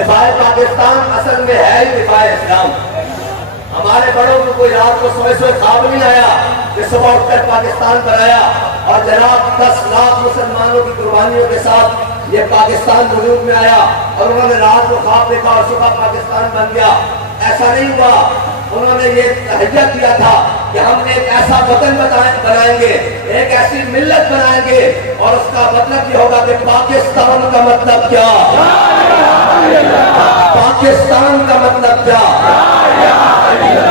دفاع پاکستان اصل میں ہے ہی دفاع اسلام۔ ہمارے بڑوں کو کوئی رات کو سوئے سوئے خواب نہیں آیا کہ صبح اٹھ کر پاکستان بنایا اور جناب 10 لاکھ مسلمانوں کی قربانیوں کے ساتھ یہ پاکستان وجود میں آیا اور انہوں نے رات کو خواب دیکھا اور صبح پاکستان بن گیا۔ ایسا نہیں ہوا۔ انہوں نے یہ تہیہ کیا تھا کہ ہم ایک ایسا وطن بنائیں گے، ایک ایسی ملت بنائیں گے اور اس کا مطلب یہ ہوگا کہ پاکستان کا مطلب کیا، پاکستان کا مطلب کیا۔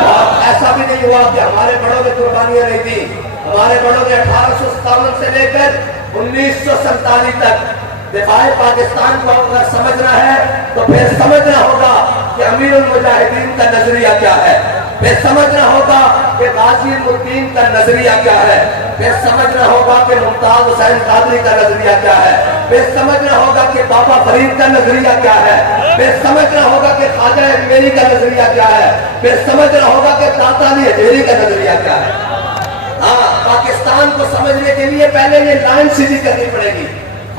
اور ایسا بھی نہیں ہوا کہ ہمارے بڑوں نے قربانیاں نہیں دی۔ ہمارے بڑوں نے 1857 سے لے کر 1947 تک دفاع پاکستان کو اگر سمجھنا ہے تو پھر سمجھنا ہوگا کہ امیر المجاہدین کا نظریہ کیا ہے، پھر سمجھنا ہوگا کہ غازی الدین کا نظریہ کیا ہے، پھر سمجھنا ہوگا کہ ممتاز حسین قادری کا نظریہ کیا ہے، پھر سمجھنا ہوگا کہ بابا فرید کا نظریہ کیا ہے، پھر سمجھنا ہوگا کہ خواجہ میری کا نظریہ کیا ہے، پھر سمجھنا ہوگا کہ داتا علی حجیری کا نظریہ کیا ہے۔ ہاں، پاکستان کو سمجھنے کے لیے پہلے یہ لائن سیدھی کرنی پڑے گی۔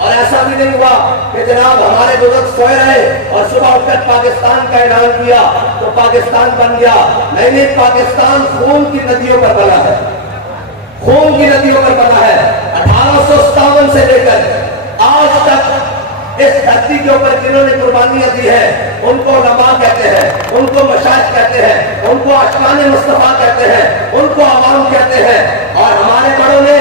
اور ایسا بھی نہیں ہوا کہ جناب ہمارے بزرگ سوئے رہے اور صبح اٹھ کر پاکستان کا اعلان کیا تو پاکستان بن گیا۔ نہیں، پاکستان خون کی ندیوں پر بنا ہے، خون کی ندیوں پر بنا ہے۔ 1857 سے لے کر آج تک اس دھرتی کے اوپر جنہوں نے قربانیاں دی ہیں ان کو علماء کہتے ہیں، ان کو مشائخ کہتے ہیں، ان کو اشکان مصطفیٰ کہتے ہیں، ان کو عوام کہتے ہیں۔ اور ہمارے بڑوں نے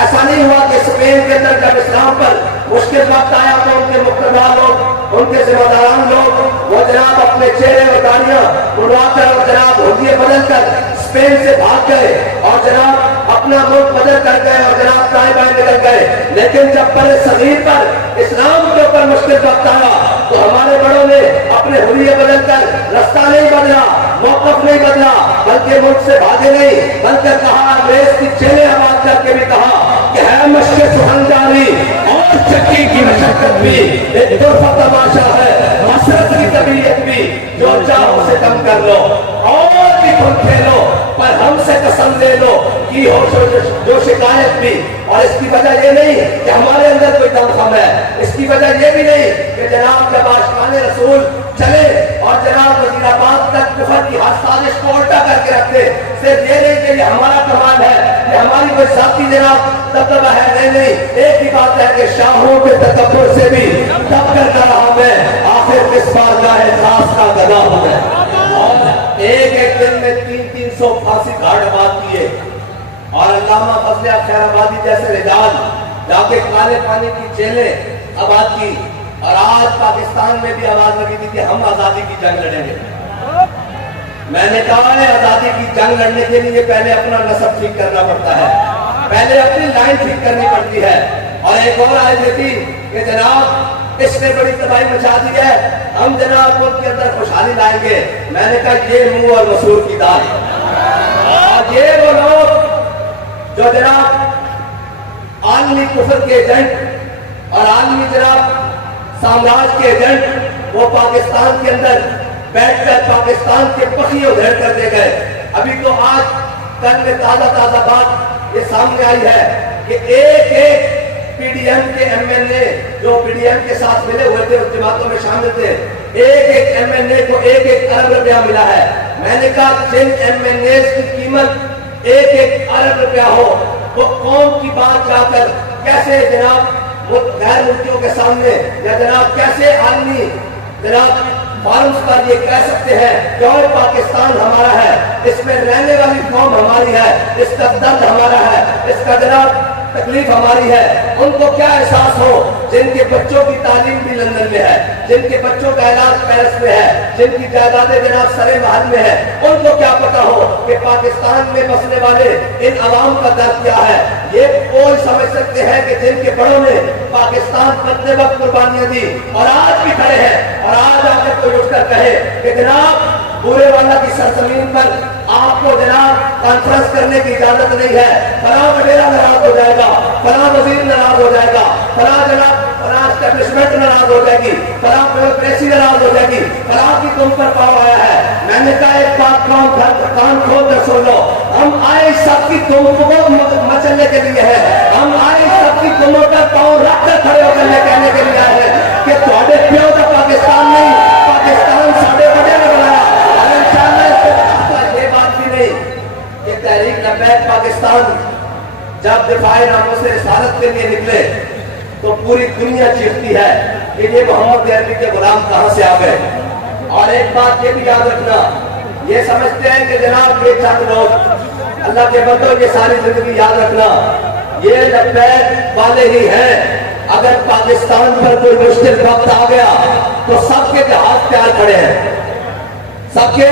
ایسا نہیں ہوا کہ اسپین کے اندر جب اسلام پر مشکل وقت آیا تو ان کے مقتدار لوگ، ان کے ذمہ داران لوگ وہ جناب اپنے چہرے اور داڑیاں اڑوا کر اور جناب ہولیے بدل کر اسپین سے بھاگ گئے اور جناب اپنا ملک بدل کر گئے اور جناب دائیں بائیں نکل گئے۔ لیکن جب بر صغیر پر اسلام کے اوپر مشکل وقت آیا تو ہمارے بڑوں نے اپنے ہولیے بدل کر رستہ نہیں بدلا، موقف نہیں بدلا، بلکہ ملک سے بھاگے نہیں، بلکہ کہا انگریز کی جیلیں آباد کر کے بھی کہا کہ ہے مشق سخن جاری اور چکی کی مشقت بھی ایک طرفہ تماشا ہے، حسرت کی طبیعت بھی، جو چاہو سے کم کر لو اور بھی کھل کھیلو پر ہم سے قسم لے لو کی ہو جو شکایت بھی۔ اور اس کی وجہ یہ نہیں کہ ہمارے اندر کوئی دم خم ہے، اس کی وجہ یہ بھی نہیں کہ جناب جب عاشقان رسول چلے اور جناب وزیر آباد تک کفر کی ہر سازش کو الٹا کر کے رکھتے، صرف یہ نہیں کہ یہ ہمارا کمال ہے، یہ ہماری کوئی ذاتی جناب دبدبہ ہے، نہیں، ایک ہی بات ہے کہ شاہوں کے تکبر سے بھی دب کر رہا میں آخر کس بارگاہ خاص کا گدا ہوں میں۔ اور ایک دن میں 300 پھانسی گھاٹ آباد کیے اور علامہ فضل خیر آبادی جیسے رجال جا کے کالے پانی کی جیلیں آباد کی۔ اور آج پاکستان میں بھی آواز لگی تھی کہ ہم آزادی کی جنگ لڑیں گے۔ میں نے کہا ہے آزادی کی جنگ لڑنے کے لیے پہلے اپنا نسب ٹھیک کرنا پڑتا ہے، پہلے اپنی لائن ٹھیک کرنی پڑتی ہے۔ اور ایک اور آیت یہ تھی کہ جناب اس نے بڑی تباہی مچا دی ہے، ہم جناب ملک کے اندر خوشحالی لائیں گے۔ میں نے کہا یہ منہ اور مسور کی دال، اور یہ وہ لوگ جو جناب عالمی کفر کے ایجنٹ اور عالمی جناب سامراج کے ایجنٹ وہ پاکستان کے اندر بیٹھ کر پاکستان کے پخی ادھیڑ کر دے گئے۔ ابھی تو آج کل میں تازہ بات یہ سامنے آئی ہے کہ ایک پی ڈی ایم کے ایم ایل اے جو پی ڈی ایم کے ساتھ ملے ہوئے تھے، اس جماعتوں میں شامل تھے، ایک ایم ایل اے کو 1 ارب روپیہ ملا ہے۔ میں نے کہا جن ایم ایل اے کی قیمت 1 ارب روپیہ ہو وہ قوم کی بات جا کر کیسے جناب وہ غیر ملکیوں کے سامنے یا جناب کیسے عالمی جناب فارمز پر یہ کہہ سکتے ہیں کہ اور پاکستان ہمارا ہے، اس میں رہنے والی قوم ہماری ہے، اس کا درد ہمارا ہے، اس کا جناب تکلیف ہماری ہے۔ ان کو کیا احساس ہو جن کے بچوں کی تعلیم بھی لندن میں ہے، جن کے بچوں کا علاج پیرس میں ہے، جن کی جائیدادیں جناب سرے محل میں ہے، ان کو کیا پتا ہو کہ پاکستان میں بسنے والے ان عوام کا درد کیا ہے۔ یہ کوئی سمجھ سکتے ہیں کہ جن کے بڑوں نے پاکستان بنتے وقت قربانیاں دی اور آج بھی کھڑے ہیں، اور آج آ کے کوئی اٹھ کر کہے کہ جناب بورے والا کی سرزمین پر آپ کو جناب کانفرنس کرنے کی اجازت نہیں ہے، فلاں وڈیرا ناراض ہو جائے گا، فلاں وزیر ناراض ہو جائے گا، فلاں جناب فلاں اسٹیبلشمنٹ ناراض ہو جائے گی، فلاں بیوروکریسی ناراض ہو جائے گی، فلاں کی تم پر پاؤ آیا ہے۔ میں نے کہا ایک بات کان کھول کر سن لو، ہم آئے سب کی تم کو مچلنے کے لیے ہے، ہم آئے سب کی تموں پر پاؤں رکھ کر کھڑے ہو کر کہنے کے لیے آئے ہیں کہ تھوڑے پیو کا پاکستان نہیں دفاع ناموس رسالت کے لیے نکلے تو پوری دنیا چیختی ہے کہ یہ محمد عربی کے غلام کہاں سے آ گئے. اور ایک بات یہ بھی یاد رکھنا، یہ سمجھتے ہیں کہ جناب یہ چند لوگ اللہ کے بندوں یہ ساری زندگی یاد رکھنا یہ لبیک والے ہی ہیں. اگر پاکستان پر کوئی مشکل وقت آ گیا تو سب کے جہاز تیار کھڑے ہیں، سب کے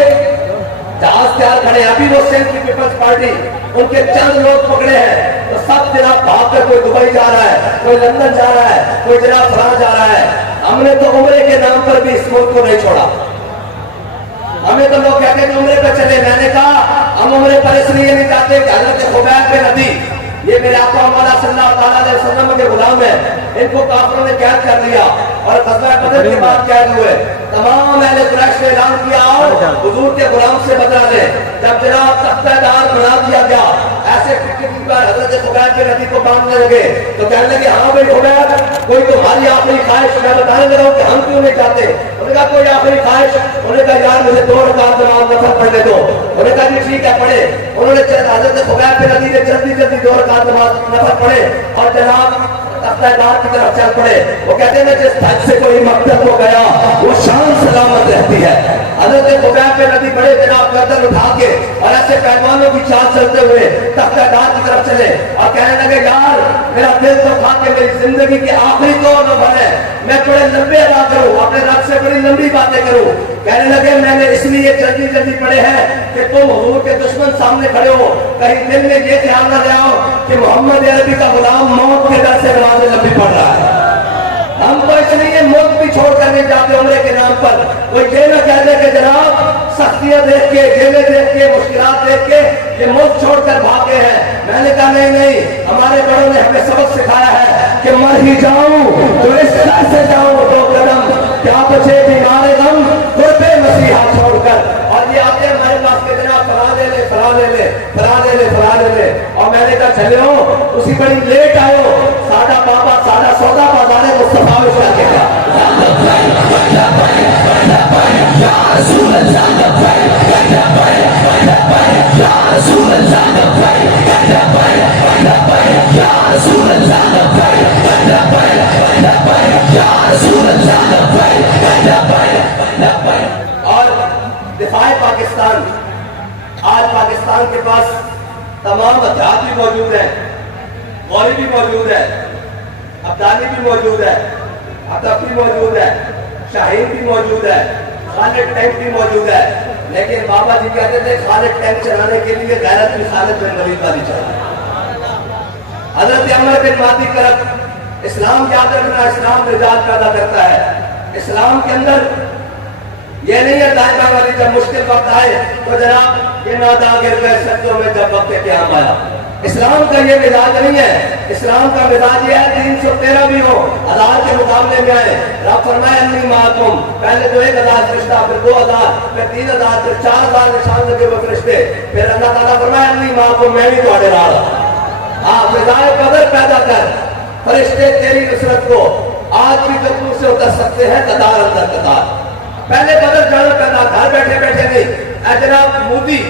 جہاز تیار کھڑے ہیں. ابھی وہ سندھ کی پیپلز پارٹی ان کے چند لوگ پکڑے ہیں تو سب جناب بھاگ کر کوئی دبئی جا رہا ہے، کوئی لندن جا رہا ہے، کوئی جناب فرانس جا رہا ہے. ہم نے تو عمرے کے نام پر بھی اس ملک کو نہیں چھوڑا. ہمیں تو لوگ کہتے ہیں کہ عمرے پہ چلے. میں نے کہا ہم عمرے پر اس لیے نہیں جاتے کہ حضرت خبیب بن عدی یہ میرے آقا مولا صلی اللہ تعالیٰ علیہ وسلم کے غلام ہیں، ان کو کافروں نے قید کر لیا اور غزوہ بدر کے بعد قید ہوئے. تمام اہل قریش نے اعلان کیا اور حضور کے غلام سے بدلہ لے. جب جناب تختہ دار بنا دیا گیا ایسے حضرت خبیب بن عدی کو باندھنے لگے تو کہنے لگے ہاں بھائی خبیب کوئی تمہاری آخری خواہش. میں بتانے لگا ہوں کہ ہم کیوں نہیں چاہتے. انہوں نے کہا کوئی آخری خواہش. انہوں نے کہا یار مجھے 2 رکعت نماز نفل پڑھنے دو. انہوں نے کہا جی ٹھیک ہے پڑھے. انہوں نے حضرت خبیب بن عدی نے جلدی 2 رکعت نماز نفل پڑھے اور جناب تختہ دار کی طرف چل پڑے. وہ کہتے ہیں جس تھک سے کوئی مقصد کو گیا وہ شان سلامت رہتی ہے. حضرت خبیب بن عدی بڑے جناب گردن اٹھا کے اور ایسے پہلوانوں کی چال چلتے ہوئے تختہ دار کی طرف چلے اور کہنے لگے یار میرا دل تو تھا کہ میری زندگی کے آخری 2 نمبر ہے میں بڑے لمبے ادا کروں، اپنے رب سے بڑی لمبی باتیں کروں. کہنے لگے میں نے اس لیے جلدی پڑھے ہیں کہ تم حضور کے دشمن سامنے کھڑے ہو، کہیں دل میں یہ خیال نہ لے آؤ کہ محمد عربی کا غلام موت کے ڈر سے نمازیں لمبی پڑھ رہا ہے. ہم تو اس لیے ملک بھی چھوڑ کر نہیں جاتے عمرے کے نام پر. کوئی یہ نہ کہہ دے کہ جناب سختیاں دیکھ کے، جیلیں دیکھ کے، مشکلات دیکھ کے یہ ملک چھوڑ کر بھاگے ہیں. میں نے کہا نہیں، ہمارے بڑوں نے ہمیں سبق سکھایا ہے کہ مر ہی جاؤں تو اس طرح سے جاؤں 2 قدم کیا بچے بیمار غم قربے مسیحا چھوڑ کر. اور یہ آتے ہیں ہمارے پاس کہ جناب فلاں لے لے فلاں لے لے فلاں لے لے فلاں لے لے. اور میں نے کہا چلے ہو اسی بڑی لیٹ آئے ہو. ساڈا بابا ساڈا سودا بازار مصطفیٰ میں چلا کے گیا. اور دفاع پاکستان آج پاکستان کے پاس تمام ہتھیار بھی موجود ہیں، غوری بھی موجود ہے، ابدالی بھی موجود ہے، عطف بھی موجود ہے، شاہین بھی موجود ہے، خالد ٹینک بھی موجود ہے. لیکن بابا جی کہتے تھے خالد ٹینک چلانے کے لیے غیرت بھی خالد بن ولید والی چاہیے. حضرت عمر بن مہدی کرب اسلام یاد رکھنا، اسلام نجات پیدا کرتا ہے. اسلام کے اندر یہ نہیں ہے دائمہ والی جب مشکل وقت آئے تو جناب یہ نادا گر گئے سجدوں میں جب وقت قیام آیا. اسلام کا یہ مزاج نہیں ہے. اسلام کا مزاج یہ ہے 313 بھی ہو ہزار کے مقابلے میں آئے. رب فرمائے انی معکم، پہلے تو 1000 فرشتہ، پھر 2000، پھر 3000، پھر 4000 نشان لگے ہوئے فرشتے. پھر اللہ تعالیٰ فرمائے انی معکم، میں بھی تمہارے نال ہوں. ہاں فضائے قدر پیدا کر، فرشتے تیری نصرت کو آج بھی قدموں سے اتر سکتے ہیں قطار اندر قطار. پہلے بدر جانا پیدا، گھر بیٹھے بیٹھے نہیں. اے جناب مودی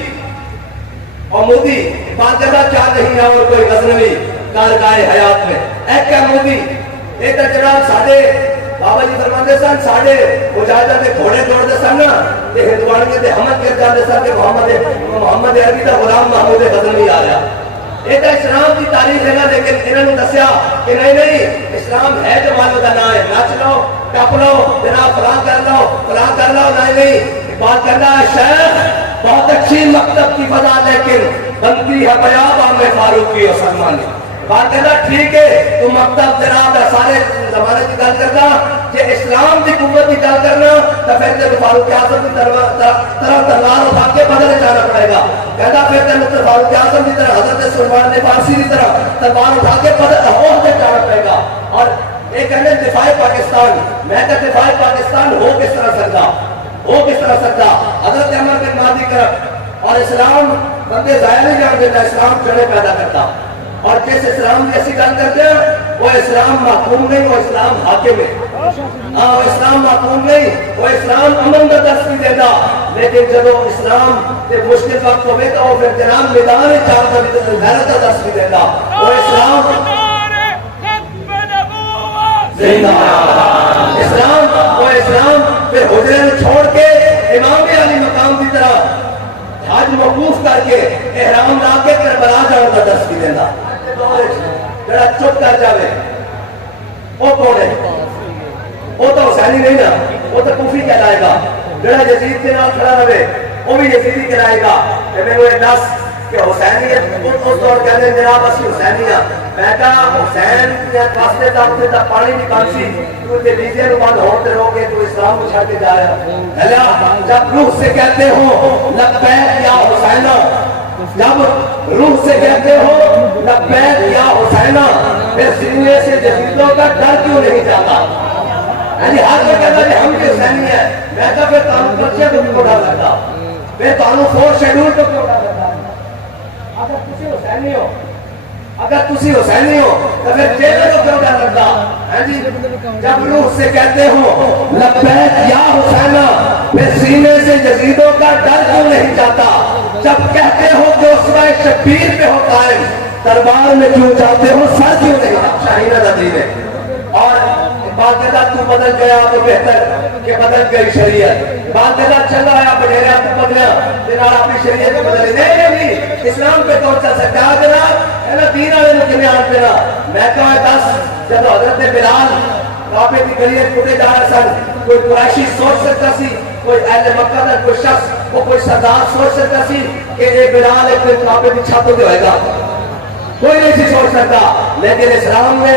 اور مودی بات کرنا چاہ نہیں ہے اور کوئی غزنوی کارگاہ حیات میں. اے کیا مودی ایک تو جناب ساڑھے بابا جی فرماتے سن ساڑھے مجاہدہ کے گھوڑے دوڑتے سن تے ہندوانگے تے حمد کر جاتے سن کہ محمد عربی دا غلام محمود غزنوی آ رہا. یہ تو اسلام کی تاریخ ہے نا. لیکن انہوں نے دسیا کہ نہیں اسلام ہے جو مالو کا نام ہے، نچ لو ٹپ لو جناب فلاں کر لو فلاں کر لو. نہیں بات کرنا ہے شیخ بہت اچھی مکتب کی فضا لیکن بنتی ہے بیاباں میں فاروقی اور سلمانی. بات کرنا ٹھیک ہے تو مکتب جناب سارے زمانے کی گل کرنا کہ اسلام کی قوت کی گل کرنا تو پھر تیرے فاروق اعظم کی طرح تلوار اٹھا کے بدلے جانا پڑے گا. کہتا پھر تیرے فاروق اعظم کی طرح حضرت سلمان فارسی کی طرح تلوار اٹھا کے بدلے جانا پڑے گا. اور ایک کہنے دفاع پاکستان، میں کہ دفاع پاکستان ہو کس طرح سکتا، ہو کس طرح سکتا. حضرت عمر بن مہدی کرب اور اسلام بندے ضائع نہیں جان دیتا، اسلام جڑے پیدا کرتا. اور جس اسلام کی ایسی گل کرتے ہیں وہ اسلام محکوم نہیں، وہ اسلام حاکم ہے. وہ اسلام معقول نہیں، وہ اسلام امن کا درس نہیں دیتا، لیکن جب اسلام کے مشکل وقت ہوئے تو وہ پھر جناب میدان چاہتا غیرت کا درس نہیں دیتا، وہ اسلام اسلام وہ اسلام پھر حجرے میں چھوڑ کے امام علی مقام کی طرح حج موقوف کر کے احرام لا کے کربلا جاؤ کا درس بھی دینا، جڑا چپ کر جاوے وہ کون ہے؟ وہ تو حسینی نہیں نا، وہ تو کوفی کہلائے گا، جڑا یزید کے نام کھڑا رہے وہ بھی یزیدی کہلائے گا۔ کہ میں وہ دس کہ حسینیت اس دور کہتے ہیں جناب اسی حسینی ہاں، میں کہا حسین کے واسطے دا اتنے دا پانی نہیں کانسی، تو تلیزے نو بند ہوتے رہو گے تو اسلام کو چھڑ کے جا رہا ہے۔ اللہ جب روح سے کہتے ہو لبیک یا حسینہ، جب روح سے کہتے ہو لبیک یا حسینہ، پھر سینے سے یزیدوں کا ڈر کیوں نہیں جاتا؟ یعنی ہر کوئی کہتا ہے ہم کے حسینی ہیں، میں کہا پھر تانوں بچے کو کیوں ڈر لگتا، پھر تانوں فورس شیڈول کو کیوں ڈر لگتا؟ اگر تسی حسینی ہو، اگر تسی حسینی ہو تو پھر چہرے کو کیوں ڈر لگتا؟ جب روح سے کہتے ہو لبیک یا حسینہ، پھر سینے سے یزیدوں کا ڈر کیوں نہیں جاتا؟ جب کہتے ہو جو اسوہ شبیر پہ ہو قائم، دربار میں کیوں جاتے ہو سر کیوں نہیں جاتا؟ شاہینہ نبی نے اور بات کہتا تو بدل گیا تو بہتر کہ بدل گئی شریعت، بات کہتا چل رہا ہے بڑھیرا تو بدلیا تیرا اپنی شریعت کو بدلے، نہیں اسلام پہ کون چل سکتا ہے جناب؟ ہے نا دین والے نے کنے آن دینا؟ میں کہا 10 جب حضرت بلال کعبے کی گلیاں کھٹے جا رہے سن، کوئی قریشی سوچ سکتا سی، کوئی اہل مکہ کا کوئی شخص وہ کوئی سردار سوچ سکتا سی کہ یہ بلال ایک دن کعبے کی چھت پہ ہوئے گا؟ کوئی نہیں سی سوچ سکتا، لیکن اسلام نے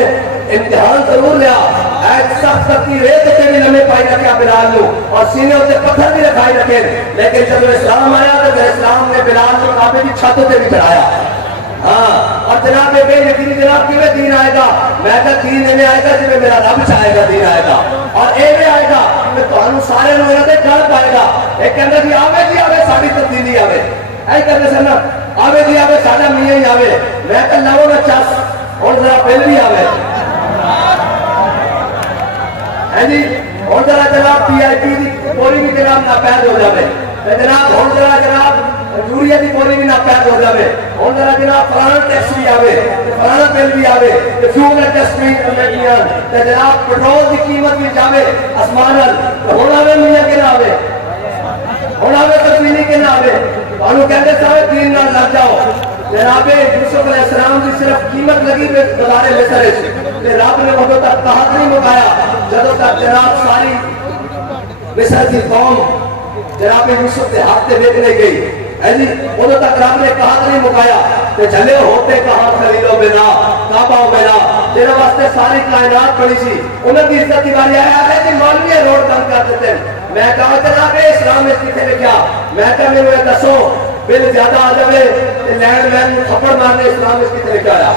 امتحان ضرور لیا، ایک سخت کی ریت کے بھی لمحے پائی رکھا بلال نو اور سینے ہوتے پتھر بھی رکھائی رکھے، لیکن جب اسلام آیا تو اسلام نے بلال کو کعبے کی چھتوں پہ بھی چڑھایا۔ ہاں اور جناب بے یقینی جناب کی میں دین آئے گا، میں کہا دین میں آئے گا جب میرا رب چاہے گا دین آئے گا، اور اے میں آئے گا کہ تمہیں سارے لوگوں نے ڈر پائے گا، ایک کہنا جی آوے ساری تبدیلی آوے، اے کہتے سن آوے جی آوے ساڈا میاں ہی آوے، میں کہا لاؤ نا چس اور ذرا بل بھی آوے، ہے جی اور ذرا جناب پی آئی پی کی بولی بھی جناب ناپید ہو جاوے، جناب اور ذرا جناب یوریا کی بولی بھی ناپید ہو جاوے، اور ذرا جناب فلانا ٹیکس بھی آوے، فلانا بل بھی آوے، فیول ٹیکس بھی جناب پٹرول کی قیمت بھی جاوے اسمانل، ہونا آوے میاں کے نہ آوے، ہونا آوے تکمیلی کے نہ آوے، انہوں کہتے سارے دین نہ لگ جاؤ۔ جناب یوسف علیہ السلام کی صرف قیمت لگی بازار مصر کہ رب نے وہ تک تحت نہیں مکایا جدوں تک جناب ساری مصر کی قوم جناب یوسف کے ہاتھ سے بیچنے گئی ہے جی، ادھر تک رب نے کہا نہیں مکایا کہ چلے ہوتے کہاں خلیل و بنا کعبہ و بنا جنہوں واسطے ساری کائنات پڑی سی انہوں کی عزت کی باری آیا ہے کہ مولوی روڈ بند کر دیتے ہیں۔ میں کہا جناب اسلام میں کتنے لکھا، میں کہا میرے دسو بل زیادہ آ جائے لینڈ مین تھپڑ مارنے اسلام میں کتنے لکھا ہے،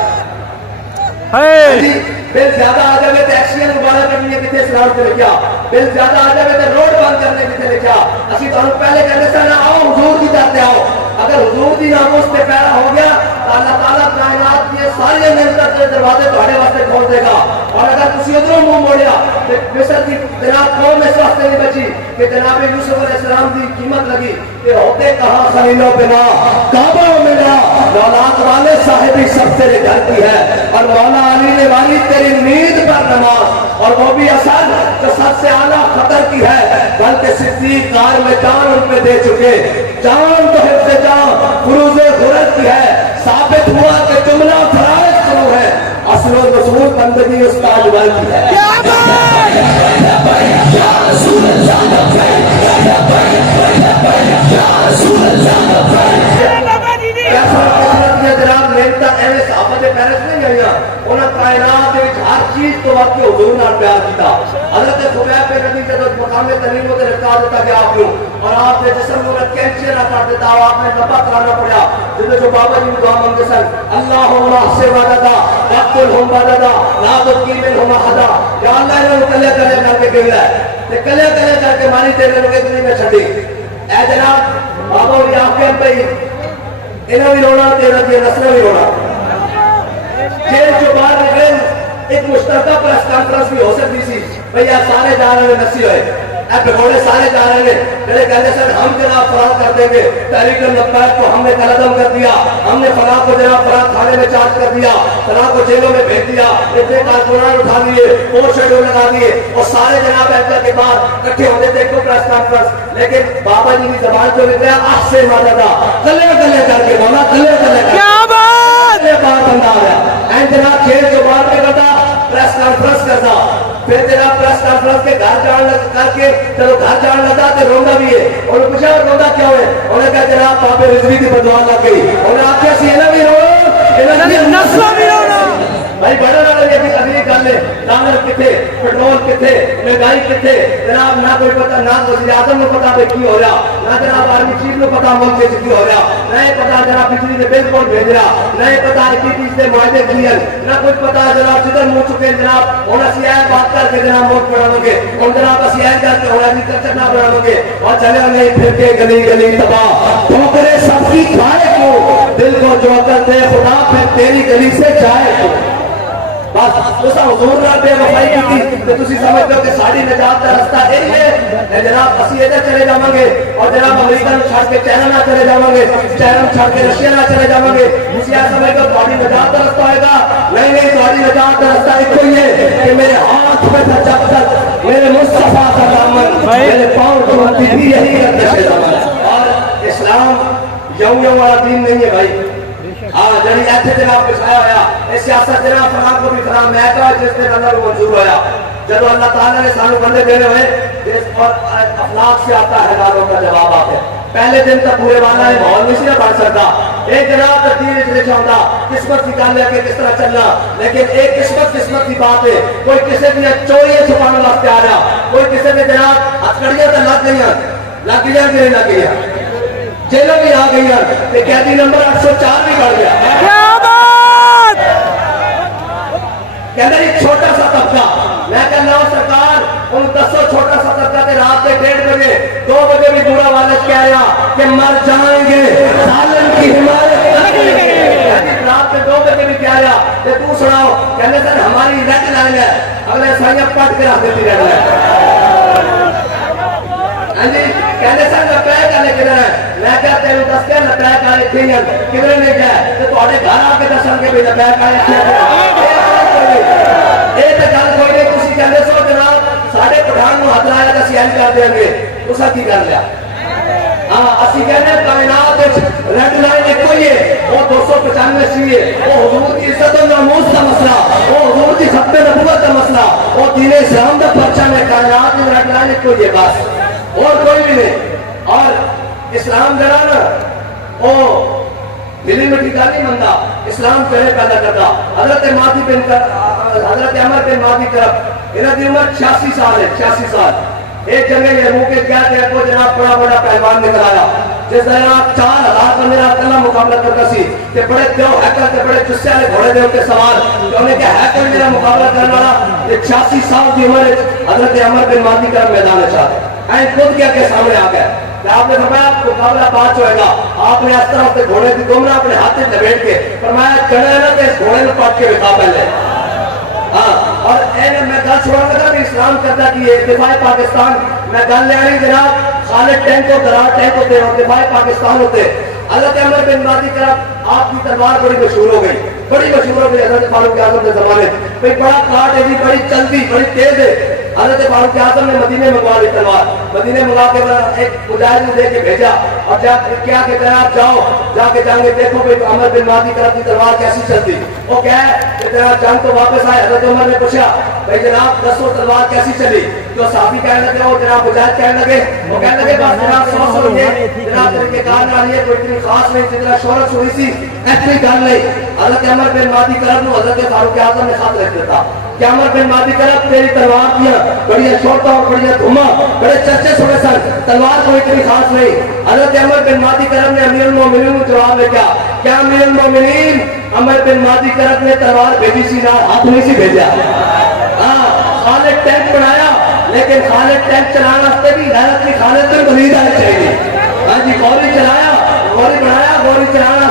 بل زیادہ آ جائے تو ایکسیڈنٹ دوبارہ کرنی ہے کتنے اسلام سے لکھا، بل زیادہ آ جائے تو روڈ بند کرنے کتنے لکھا۔ اسی تو ہم پہلے کہتے سن آؤ حضور کی طرف آؤ، اگر حضور کی ناموس پہ پیرا ہو گیا تو اللہ تعالیٰ کائنات کی ساری نعمتوں کے دروازے تمہارے واسطے کھول دے گا، اور اگر تسی ادھروں منہ موڑیا تو مصر کی جناب قوم اس واسطے نہیں بچی کہ جناب یوسف علیہ السلام کی قیمت لگی کہ ہوتے کہاں خلیل و بنا کعبہ و منا، اولاد والے صاحبی سب تیرے گھر کی ہے، اور مولا علی نے والی تیری نیند پر نماز، اور وہ بھی اصل جو سب سے اعلیٰ خطر کی ہے، بلکہ صدیق کار میں جان ان پہ دے چکے، جان تو حفظ جان فروز غرض کی ہے، ثابت ہوا کہ جملہ فرائض شروع ہے، اصل و نصول بندگی اس تاج ور کی ہے۔ جناب نیتا ایوے صحابہ دے پیرس نہیں گئیاں، انہاں کائنات وچ ہر چیز تو وقت حضور نال پیار کیتا۔ حضرت خبیب بن نبی جب مقام تعلیم تے رکھا دیتا گیا آپ کو، اور آپ نے جسم کو کینچر نہ کر دیتا، آپ نے لبا کرانا پڑا جب جو بابا جی دعا مانگتے سن اللہم احسن وعددا وقتلہم وعددا لا تبقی منہم احدا، یا اللہ انہوں کلے کلے کر کے کہنا ہے تے کلے کلے کر کے مانی تیرے لوگے تو نہیں میں چھڈی۔ اے جناب بابا بھی آپ کے پئی انہوں بھی رونا تیرا دی نسل بھی رونا، جیل جو باہر نکلے ایک مشترکہ پریس کانفرنس بھی ہو سکتی سی بھئی آپ سارے جا رہے ہیں نسی ہوئے بھگوڑے سارے جا رہے ہیں میرے کہنے سے ہم جناب فراغ کر دیں گے تحریک النقائد کو ہم نے قلعدم کر دیا ہم نے فلاں کو جناب فراغ تھانے میں چارج کر دیا فلاں کو جیلوں میں بھیج دیا اتنے کارکنان اٹھا دیے اور شیڈول لگا دیے اور سارے جناب ایسا کے بعد اکٹھے ہوتے تھے کو پریس کانفرنس لیکن بابا جی کی زبان جو نکلا آج سے مانا تھا گلے گلے کر کے بولا گلے گلے کر کیا بات بات بندہ آیا این جناب کھیل جو بات میں کرتا پریس کانفرنس کرتا پھر جناب پریس کانفرنس کے گھر جان کر کے چلو گھر جان لگا تو روندا بھی ہے انہوں نے پوچھا روندا کیا ہوئے انہوں نے کہا جناب پاپے رضوی کی بدعا لگ گئی انہوں نے آخیا سی انہاں بھی رو نسلہ بھی رونا بھائی بڑا نہ لگے کہ اگلی گل ہے ڈالر کتنے پیٹرول کتنے مہنگائی کتنے جناب نہ کوئی پتہ نہ وزیر اعظم کو پتہ بھائی کی ہو رہا نہ جناب آرمی چیف کو پتہ ملک سے کی ہو رہا نہ پتہ جناب بجلی کے بل کون بھیج رہا نہ پتہ کی سے معاہدے کیے نہ کچھ پتہ جناب جدھر منہ چکے جناب ہونا سی ہے بات کر کے جناب ملک بڑھاؤ گے اور جناب اسی ہے کر کے ہونا سی کلچر نہ بڑھاؤ گے اور چلے نہیں پھر کے گلی گلی تباہ ٹھوکرے سب کی کھائے کو دل کو جو کر دے خدا پھر تیری گلی سے جائے کو بس اس حضور نے بے وفائی کی تھی کہ تسی سمجھتے ہو کہ ساری نجات کا راستہ یہی ہے جناب اسی ادھر چلے جاؤں گے اور جناب امریکہ چھوڑ کے چائنا نہ چلے جاؤں گے چائنا چھوڑ کے رشیا نہ چلے جاؤں گے اسی آپ سمجھتے ہو تمہاری نجات کا راستہ ہوئے گا نہیں تمہاری نجات کا راستہ ایک ہی ہے کہ میرے ہاتھ میں تھا جب تک میرے مصطفیٰ کا دامن میرے پاؤں چومتی بھی یہی گردش زمان اور اسلام یوں یوں والا دین نہیں ہے بھائی جڑی ایسے جناب بسایا ہویا اس سیاست جناب فلاں کو بھی فلاں میں کہا جس نے اللہ کو منظور ہویا جب اللہ تعالیٰ نے سانو بندے دینے ہوئے جس اور اخلاق سے آتا ہے حالوں کا جواب آتے پہلے دن تک پورے والا ہے ماحول نہیں نہ بڑھ سکتا ایک جناب تقدیر اس لکھا ہوتا قسمت نکال لیا کہ کس طرح چلنا لیکن ایک قسمت کی بات ہے کوئی کسی بھی چوریاں چھپانے واسطے آ رہا کوئی کسی بھی جناب ہتھکڑیاں تو لگ گئی کہ نہیں لگ گئی جیلوں بھی آ گئی ہیں قیدی نمبر 804 بھی بڑھ گیا کیا بات کہتے ہیں چھوٹا سا طبقہ میں کہنا ہوں سرکار ان 10 چھوٹا سا طبقہ کے رات کے 1:30 بجے 2 بجے بھی بوڑھا والد کہہ رہا کہ مر جائیں گے ظالم کی حمایت کریں گے رات کے 2 بجے بھی کہہ رہا کہ تو سناؤ کہنے سر ہماری ریڈ لائن ہے اگلے سائیاں پٹ کے رکھ دیتی ریڈ لائن کہنے سر لپیک آنے کدھر ہے میں کہتے ہیں دس کے لپیک آنے تھی کدھر نہیں جائے تو تھوڑے گھر آ کے دسن کے بھی لپیک آنے تھی یہ تو گل کوئی نہیں تسی کہنے سو جناب ساڑھے پٹھان کو ہاتھ لایا تو سیاج کر دیں گے اسا کی کر لیا اسی کہنے کائنات ریڈ لائن ایک کوئی ہے وہ 295 سی ہے وہ حضور کی عزت و ناموس کا مسئلہ وہ حضور کی ختم نبوت کا مسئلہ وہ دین اسلام کا پرچم ہے کائنات میں ریڈ لائن ایک کوئی ہے بس اور کوئی بھی نہیں اور اسلام جڑا نا وہ ملی مٹی کا نہیں منتا اسلام چڑھے پیدا کرتا حضرت عمر بن مادی کرب انہوں کی عمر 86 سال ہے 86 سال ایک جنگ یرموک کے کیا کہ کو جناب بڑا پہلوان نکل آیا جس جناب 4000 کا میرا اکلا مقابلہ کرتا سی کہ بڑے دیو ہیکل کے بڑے چسے والے گھوڑے دے کے سوار کہ انہیں کہ ہیکل میرا مقابلہ کرنے والا یہ 86 سال کی عمر حضرت عمر بن مادی کرب میدان چاہتے ہیں خود کیا کے سامنے آ گئے کہ آپ نے فرمایا مقابلہ بات ہوئے گا آپ نے اس طرح سے گھوڑے کی گمراہ اپنے ہاتھ میں لپیٹ کے فرمایا چڑھے نا کہ اس گھوڑے میں پاٹ کے بتا پہلے اور میں گل چھوڑا لگا کہ اسلام کرتا کہ یہ دفاع پاکستان میں گل لے آئی جناب خالد ٹینک اور درار ٹینک ہوتے ہیں دفاع پاکستان ہوتے حضرت عمر بن مادی کرب آپ کی تلوار بڑی مشہور ہو گئی بڑی مشہور ہو گئی حضرت فاروق اعظم کے زمانے میں بڑا کاٹ ہے جی بڑی چلتی بڑی تیز ہے حضرت فاروق اعظم نے مدینے منگوا لی تلوار مدینے منگوا کے ایک مجاہد نے دے کے بھیجا اور کیا کہ جناب جاؤ جا کے جائیں گے دیکھو کہ عمر بن مادی کرب کی تلوار کیسی چلتی وہ کیا ہے کہ جناب جنگ تو واپس آئے حضرت عمر نے پوچھا بھائی جناب 10 تلوار کیسی چلی جو صحابی کہنے لگے وہ جناب مجاہد کہنے لگے وہ کہنے لگے بس جناب 100 یہ جناب طریقے کار نہ لیے کوئی اتنی خاص نہیں جتنا شہرت ہوئی سی ایسی گل نہیں حضرت عمر بن مادی کرب نے حضرت فاروق اعظم نے خط لکھ دیتا کہ عمر بن مادی کرب تیری تلوار دیا بڑی شوٹا اور بڑی دھما بڑے چرچے سنے سن تلوار کوئی اتنی خاص نہیں حضرت عمر بن مادی کرب نے امیر المومنین کو جواب دیا کیا امیر المومنین عمر بن مادی کرب نے تلوار بھیجی سی نہ ہاتھ نہیں سی بھیجا خالد ٹینک بنایا لیکن خالد ٹینک چلانا واسطے بھی غیرت کی خالد بن ولید آنی چاہیے ہاں جی فوری چلایا گوری بنایا گوری چلانا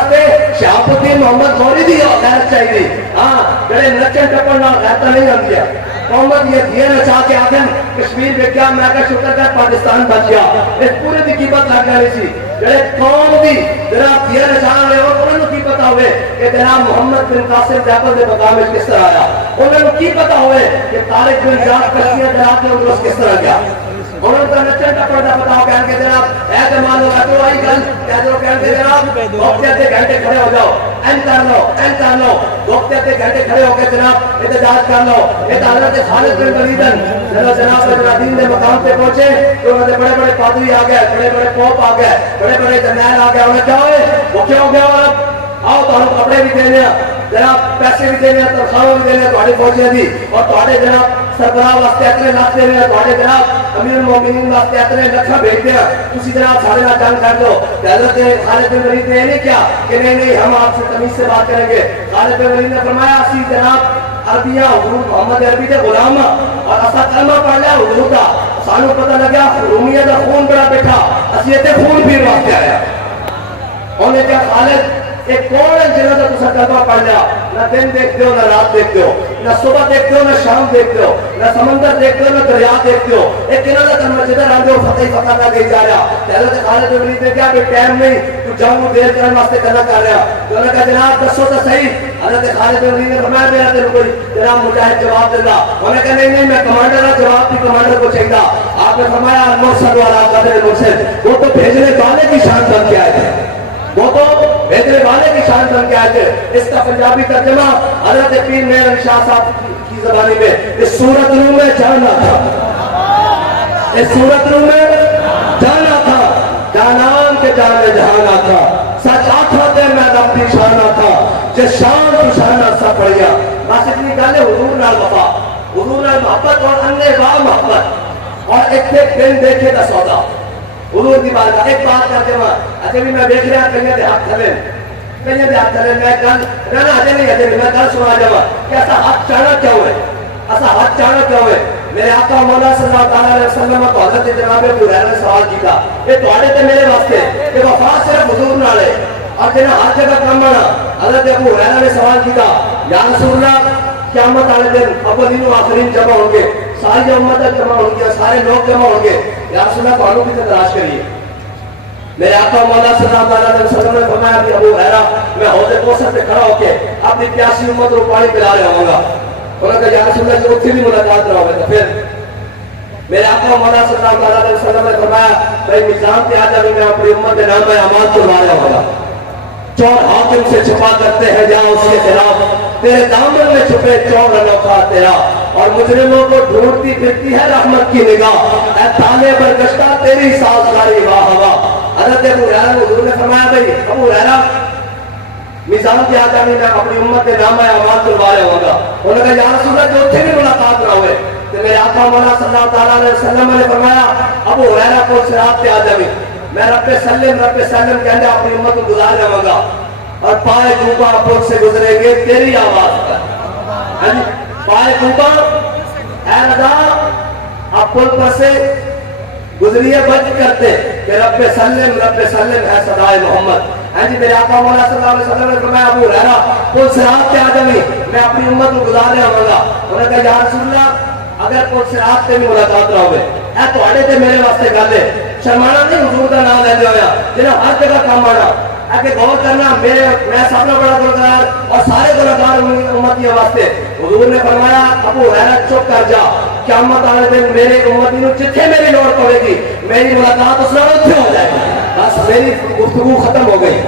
شہاب الدین محمد گوری دی غیرت چاہیے ہاں جڑے نچن ٹپن نہ غیرت نہیں آتی ہے محمد یہ دیا نچا کے آخر کشمیر ویک گیا میں کہ شکر کر پاکستان بچ گیا اس پورے کی قیمت لگ جانی سی جڑے قوم دی جناب دیا نچا رہے ہو انہوں نے کی پتا ہوئے کہ جناب محمد بن قاسم جعفر کے مقام میں کس طرح آیا انہوں نے کی پتا ہوئے کہ طارق بن زیاد کشمیر جناب کے اندر کس طرح گیا انہوں نے نچن ٹپن کا بتاؤ کہنے کے جناب اے جمال ہوگا تو آئی گل کہہ دو کہنے کے جناب وقت آتے گھنٹے کھڑے ہو جاؤ این کر لو وقت آتے گھنٹے کھڑے ہو کے جناب احتجاج کر لو یہ حضرت خالد بن ولید جناب دین کے مقام پہ پہنچے تو انہوں نے بڑے بڑے پادری آ گئے بڑے بڑے پوپ آ گئے بڑے بڑے جرنیل آ گئے انہیں کیا ہوئے وہ کیا ہو گیا اور آؤ تو ہم کپڑے بھی دینے جناب پیسے بھی دینے تنخواہ بھی دینے تھوڑی فوجیاں دی اور تھوڑے جناب سربراہ واسطے اتنے لاکھ دینے تھوڑے جناب امیر المومنین واسطے اتنے لکھاں بھیج دیا تسی جناب سارے نال جنگ کر دو حضرت خالد بن ولید نے نہیں کیا کہ نہیں ہم آپ سے تمیز سے بات کریں گے خالد بن ولید نے فرمایا اسی جناب عربیہ حضور محمد عربی دے غلام اور اسا کلمہ پڑھ لیا حضور دا سانو پتہ لگا رومیہ دا خون بڑا بیٹھا اسی تے خون پیر واسطے آیا انہیں کہا خالد ایک کون ہے جنہوں نے تسا کلمہ پڑھ لیا نہ دن دیکھتے ہو نہ رات دیکھتے ہو نہ صبح دیکھتے ہو نہ شام دیکھتے ہو نہ سمندر دیکھتے ہو نہ دریا دیکھتے ہو ایک کنہ کا کلمہ جدھر آندے ہو فتح کا دے جا رہا حضرت خالد بن ولید نے کہا کہ ٹائم نہیں تو جاؤں دیر کرنے واسطے کرنا کر رہا تو انہوں نے کہا جناب دسو تو صحیح حضرت خالد بن ولید نے فرمایا میرا دل کوئی جناب مجاہد جواب دیتا انہوں نے کہا نہیں میں کمانڈر ہوں جواب بھی کمانڈر کو چاہیے آپ نے فرمایا مرسل والا قدر مرسل وہ تو بھیجنے والے کی شان بن کے آئے تھے وہ تو بھیجنے والے کی شان بن کے آئے تھے اس کا پنجابی ترجمہ حضرت پیر میر علی شاہ صاحب کی زبانی میں اس صورت روح میں جانا تھا اس صورت روح میں جانا تھا جانان کے جان میں جہانا تھا سچ آنکھوں دے میں رب دی شانہ تھا جس شان تو شانہ سا پڑیا بس اتنی گالے حضور نال وفا حضور نال محبت اور انے واہ محبت اور ایک دن دیکھے دا سودا حضور دی بات کا ایک بات کر کے اچھے بھی میں دیکھ رہا کہیں دے ہاتھ کھلیں کہیں دے ہاتھ کھلیں میں کل رہنا اجے نہیں میں کل سنا جاؤں کہ ایسا ہاتھ چانا کیا ہوئے ایسا ہاتھ چانا کیا ہوئے میرے آقا مولا صلی اللہ علیہ وسلم کو حضرت جناب ابو ہریرہ نے سوال کیتا یہ تواڈے تے میرے واسطے کہ وفا صرف حضور نال ہے اور جنہ ہر جگہ کام آنا حضرت ابو ہریرہ نے سوال کیتا یا رسول اللہ قیامت والے دن اولین و آخرین جمع ہوں گے ساری امت جمع ہوں گے سارے لوگ جمع ہوں گے یا رسول اللہ تو کی تلاش کریے میرے آقا مولا صلی اللہ علیہ وسلم نے فرمایا کہ ابو ہریرہ میں حوض کوثر پہ کھڑا ہو کے اپنی پیاسی امت کو پانی پلا رہا ہوں گا انہوں نے کہا یا رسول اللہ جو اتنی بھی ملاقات نہ ہوئے تو پھر میرے آقا مولا صلی اللہ علیہ وسلم نے فرمایا بھائی میزان پہ آ جائے میں اپنی امت کے نام میں امان کو لا رہا ہوں گا چور حاکم سے چھپا کرتے ہیں جہاں اس کے خلاف تیرے دامن میں چھپے چور انوکھا تیرا اور مجرموں کو ڈھونڈتی پھرتی ہے رحمت کی نگاہ اے تانے برگشتہ تیری سازگاری واہ واہ حضرت ابو ہریرہ حضور نے فرمایا بھائی ابو ہریرہ میزان کی آجا میں اپنی امت کے نام امان کروا رہا ہوں گا انہوں نے کہا یا رسول اللہ جو اتنے بھی ملاقات نہ ہوئے تو میرے آقا مولا صلی اللہ علیہ وسلم نے فرمایا ابو ہریرہ کو صراط پہ آ جائے میں رب سلم کہنے اپنی امت کو گزار جاؤں گا اور پائے دوبا پل سے گزریں گے تیری آواز پر پائے دوبا اے رضا آپ پل پر سے گزریے بچ کرتے کہ رب سلم ہے صدائے محمد جی میرے آقا مولا صلی اللہ علیہ وسلم نے فرمایا ابو ہریرہ پل صراط پہ آ جائیں میں اپنی امت کو گزار جاؤں گا انہوں نے کہا یا رسول اللہ اگر پل صراط پہ بھی ملاقات نہ ہوئے اے تو آڑے تھے میرے واسطے گل ہے شرمانا نہیں حضور کا نام لینے ہویا جنہاں ہر جگہ کام آنا اگر غور کرنا میں سب نے بڑا گلگار اور سارے گلگار امتی واسطے حضور نے فرمایا ابو ہریرہ چپ کر جا قیامت والے دن میرے امتی نو جتھے میری لوڑ پڑے گی میری ملاقات اس نال اتھے ہو جائے گی بس میری گفتگو ختم ہو گئی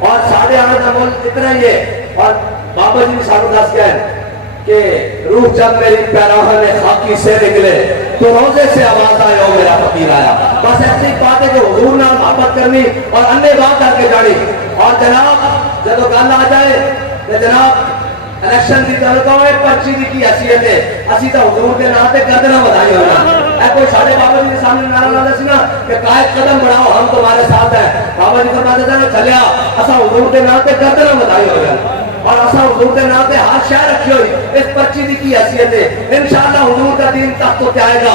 اور سارے آنے کا ملک اتنا ہی ہے اور بابا جی سانو دس گئے کہ روح جب میری پیراہن خاکی سے نکلے تو روزے سے آواز آئے ہو میرا فقیر آیا بس ایسی بات ہے کہ حضور نال محبت کرنی اور انے بات کر کے جانی اور جناب جب گل آ جائے کہ جناب الیکشن کی تعلقہ ہے پرچی کی حیثیت ہے اسی تو حضور کے نام پہ قدم بدھائی ہونا اے کوئی سارے بابا جی کے سامنے نعرہ لانا سی نا کہ قائد قدم بڑھاؤ ہم تمہارے ساتھ ہیں بابا جی فرماتے تھے نا چلیا اسا حضور کے نام پہ قدم بدھائی ہو جائے اور اسا حضور کے نام پہ ہاتھ شاہ رکھی ہوئی اس پرچی کی حیثیت ہے انشاءاللہ حضور کا دین تک تو آئے گا